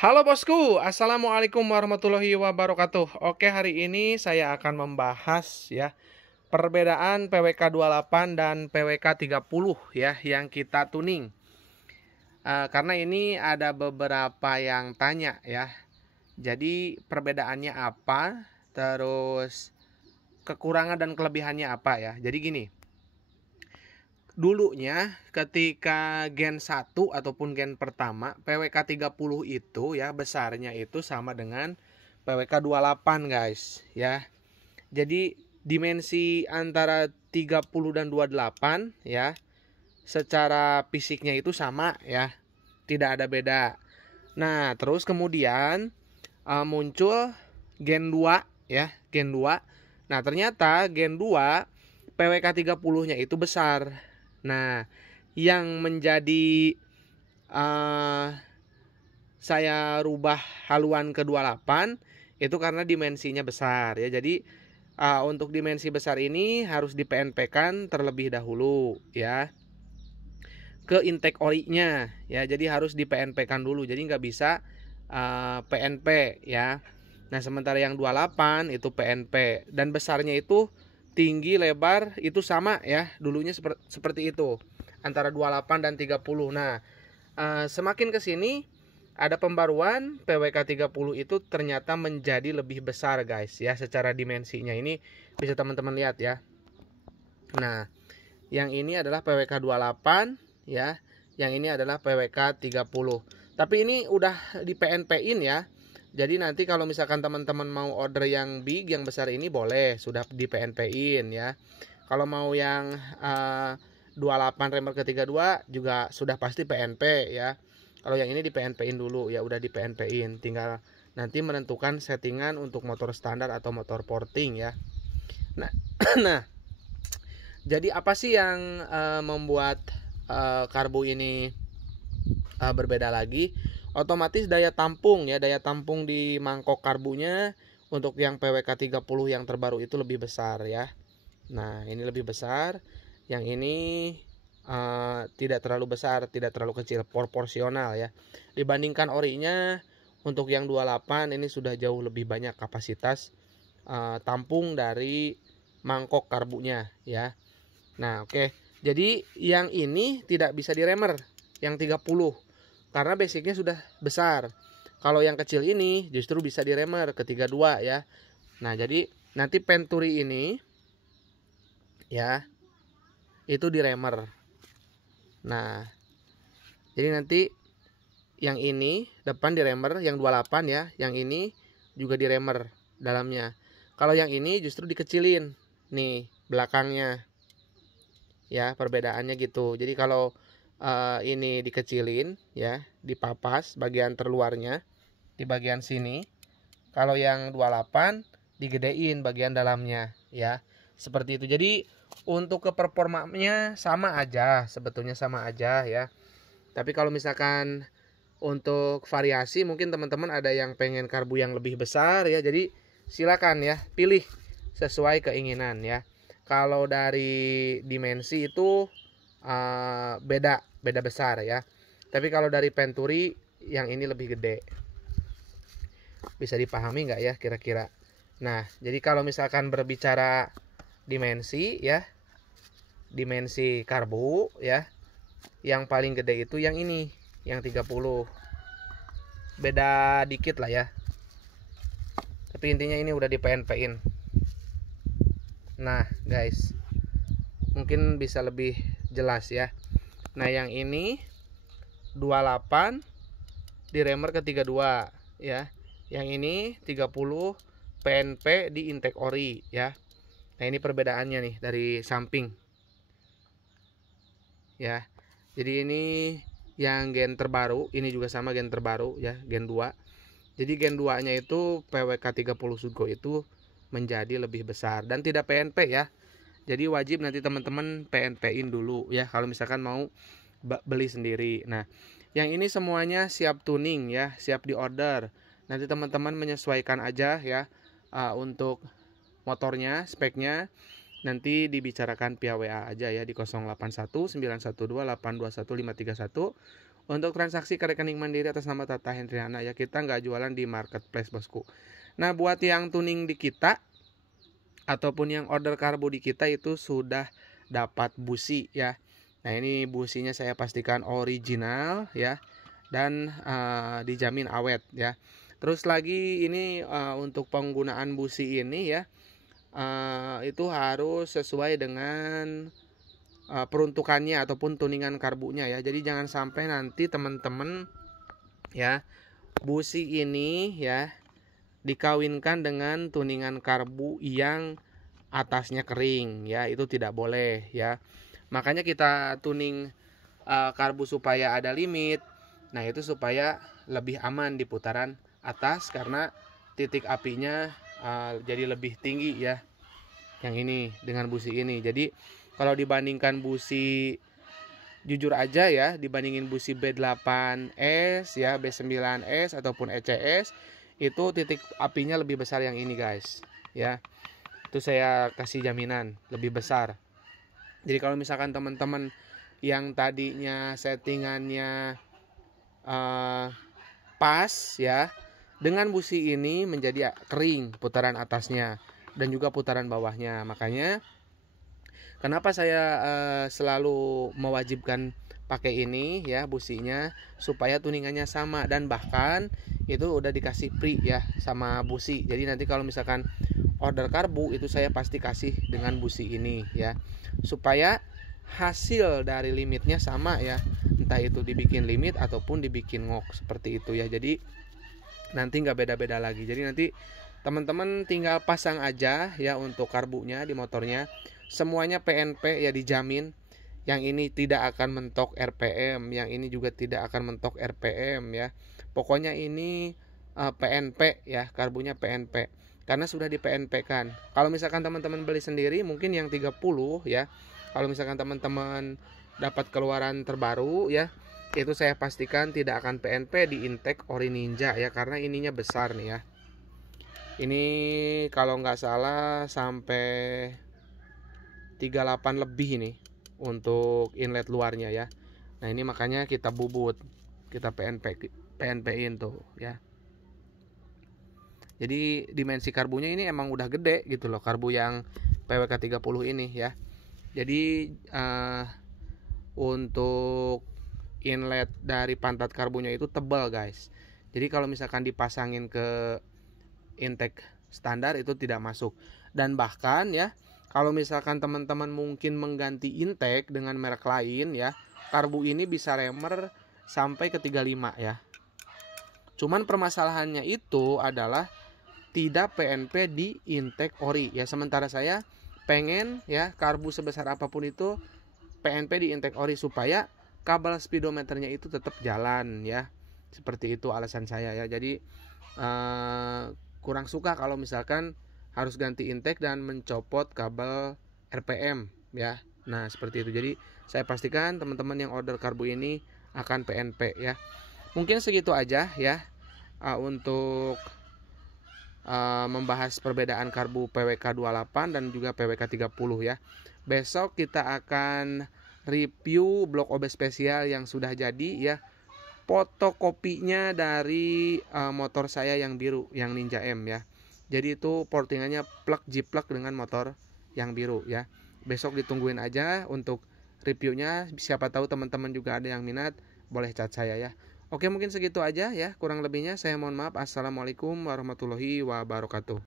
Halo bosku, assalamualaikum warahmatullahi wabarakatuh. Oke, hari ini saya akan membahas ya perbedaan PWK 28 dan PWK 30 ya yang kita tuning. Karena ini ada beberapa yang tanya ya. Jadi perbedaannya apa? Terus kekurangan dan kelebihannya apa ya? Jadi gini. Dulunya ketika gen 1 ataupun gen pertama PWK 30 itu ya besarnya itu sama dengan PWK 28 guys ya. Jadi dimensi antara 30 dan 28 ya secara fisiknya itu sama ya. Tidak ada beda. Nah, terus kemudian muncul gen 2 ya, gen 2. Nah, ternyata gen 2 PWK 30-nya itu besar. Nah, yang menjadi saya rubah haluan ke 28 itu karena dimensinya besar ya. Jadi untuk dimensi besar ini harus di PNP-kan terlebih dahulu ya ke intake ori-nya ya. Jadi harus di PNP-kan dulu. Jadi nggak bisa PNP ya. Nah, sementara yang 28 itu PNP dan besarnya itu tinggi lebar itu sama ya, dulunya seperti itu antara 28 dan 30. Nah, semakin ke sini ada pembaruan PWK 30 itu ternyata menjadi lebih besar guys ya secara dimensinya. Ini bisa teman-teman lihat ya. Nah, yang ini adalah PWK 28 ya. Yang ini adalah PWK 30. Tapi ini udah di PNP-in ya. Jadi nanti kalau misalkan teman-teman mau order yang big, yang besar ini boleh, sudah di PNP-in ya. Kalau mau yang 28 remer ke 32 juga sudah pasti PNP ya. Kalau yang ini di PNP-in dulu ya, udah di PNP-in. Tinggal nanti menentukan settingan untuk motor standar atau motor porting ya. Nah, nah jadi apa sih yang membuat karbu ini berbeda lagi? Otomatis daya tampung ya, daya tampung di mangkok karbunya untuk yang PWK 30 yang terbaru itu lebih besar ya. Nah, ini lebih besar. Yang ini tidak terlalu besar, tidak terlalu kecil, proporsional ya. Dibandingkan orinya untuk yang 28 ini sudah jauh lebih banyak kapasitas tampung dari mangkok karbunya ya. Nah, oke. Jadi yang ini tidak bisa diremer yang 30 karena basicnya sudah besar. Kalau yang kecil ini justru bisa diremer ke 32 ya. Nah, jadi nanti Venturi ini ya itu diremer. Nah, jadi nanti yang ini depan diremer, yang 28 ya, yang ini juga diremer dalamnya. Kalau yang ini justru dikecilin nih belakangnya. Ya, perbedaannya gitu. Jadi kalau ini dikecilin ya, dipapas bagian terluarnya di bagian sini. Kalau yang 28 digedein bagian dalamnya ya. Seperti itu. Jadi untuk ke performanya sama aja, sebetulnya sama aja ya. Tapi kalau misalkan untuk variasi mungkin teman-teman ada yang pengen karbu yang lebih besar ya. Jadi silakan ya, pilih sesuai keinginan ya. Kalau dari dimensi itu beda besar ya. Tapi kalau dari Venturi yang ini lebih gede. Bisa dipahami nggak ya kira-kira? Nah, jadi kalau misalkan berbicara dimensi ya, dimensi karbu ya, yang paling gede itu yang ini, yang 30. Beda dikit lah ya. Tapi intinya ini udah di PNP-in. Nah, guys, mungkin bisa lebih jelas ya. Nah, yang ini 28 diremer ke 32 ya. Yang ini 30 PNP di intake ori ya. Nah, ini perbedaannya nih dari samping. Ya. Jadi ini yang gen terbaru, ini juga sama gen terbaru ya, gen 2. Jadi gen 2-nya itu PWK 30 Sudco itu menjadi lebih besar dan tidak PNP ya. Jadi wajib nanti teman-teman PNP-in dulu ya kalau misalkan mau beli sendiri. Nah, yang ini semuanya siap tuning ya, siap di order. Nanti teman-teman menyesuaikan aja ya untuk motornya, speknya. Nanti dibicarakan via WA aja ya di 081 912 821 531 Untuk transaksi ke rekening mandiri atas nama Tata Hendriana ya, kita nggak jualan di marketplace bosku. Nah buat yang tuning di kita ataupun yang order karbu di kita itu sudah dapat busi ya. Nah ini businya saya pastikan original ya, dan dijamin awet ya. Terus lagi ini untuk penggunaan busi ini ya, itu harus sesuai dengan peruntukannya ataupun tuningan karbunya ya. Jadi jangan sampai nanti teman-teman ya busi ini ya dikawinkan dengan tuningan karbu yang atasnya kering ya, itu tidak boleh ya. Makanya kita tuning karbu supaya ada limit. Nah itu supaya lebih aman di putaran atas karena titik apinya jadi lebih tinggi ya, yang ini dengan busi ini. Jadi kalau dibandingkan busi, jujur aja ya, dibandingin busi B8S ya, B9S ataupun ECS, itu titik apinya lebih besar yang ini guys ya. Itu saya kasih jaminan lebih besar. Jadi kalau misalkan teman-teman yang tadinya settingannya pas ya, dengan busi ini menjadi kering putaran atasnya dan juga putaran bawahnya. Makanya kenapa saya selalu mewajibkan pakai ini ya businya, supaya tuningannya sama, dan bahkan itu udah dikasih free ya sama busi. Jadi nanti kalau misalkan order karbu itu saya pasti kasih dengan busi ini ya, supaya hasil dari limitnya sama ya, entah itu dibikin limit ataupun dibikin ngok seperti itu ya. Jadi nanti nggak beda-beda lagi. Jadi nanti teman-teman tinggal pasang aja ya untuk karbunya di motornya, semuanya PNP ya, dijamin. Yang ini tidak akan mentok RPM, yang ini juga tidak akan mentok RPM ya. Pokoknya ini PNP ya, karbunya PNP karena sudah di PNP kan. Kalau misalkan teman-teman beli sendiri mungkin yang 30 ya, kalau misalkan teman-teman dapat keluaran terbaru ya, itu saya pastikan tidak akan PNP di intake Ori Ninja ya, karena ininya besar nih ya. Ini kalau nggak salah sampai 38 lebih nih untuk inlet luarnya ya. Nah ini makanya kita bubut, kita PNP-in tuh ya. Jadi dimensi karbunya ini emang udah gede gitu loh, karbu yang PWK 30 ini ya. Jadi untuk inlet dari pantat karbunya itu tebal guys. Jadi kalau misalkan dipasangin ke intake standar itu tidak masuk. Dan bahkan ya, kalau misalkan teman-teman mungkin mengganti intake dengan merek lain ya, karbu ini bisa remer sampai ke 35 ya. Cuman permasalahannya itu adalah tidak PNP di intake ori ya. Sementara saya pengen ya karbu sebesar apapun itu PNP di intake ori supaya kabel speedometernya itu tetap jalan ya. Seperti itu alasan saya ya. Jadi kurang suka kalau misalkan harus ganti intake dan mencopot kabel RPM ya. Nah seperti itu. Jadi saya pastikan teman-teman yang order karbu ini akan PNP ya. Mungkin segitu aja ya untuk membahas perbedaan karbu PWK 28 dan juga PWK 30 ya. Besok kita akan review blok OB spesial yang sudah jadi ya. Fotokopinya dari motor saya yang biru, yang Ninja M ya. Jadi itu portingannya plug G-plug dengan motor yang biru ya. Besok ditungguin aja untuk reviewnya. Siapa tahu teman-teman juga ada yang minat, boleh chat saya ya. Oke, mungkin segitu aja ya. Kurang lebihnya saya mohon maaf. Assalamualaikum warahmatullahi wabarakatuh.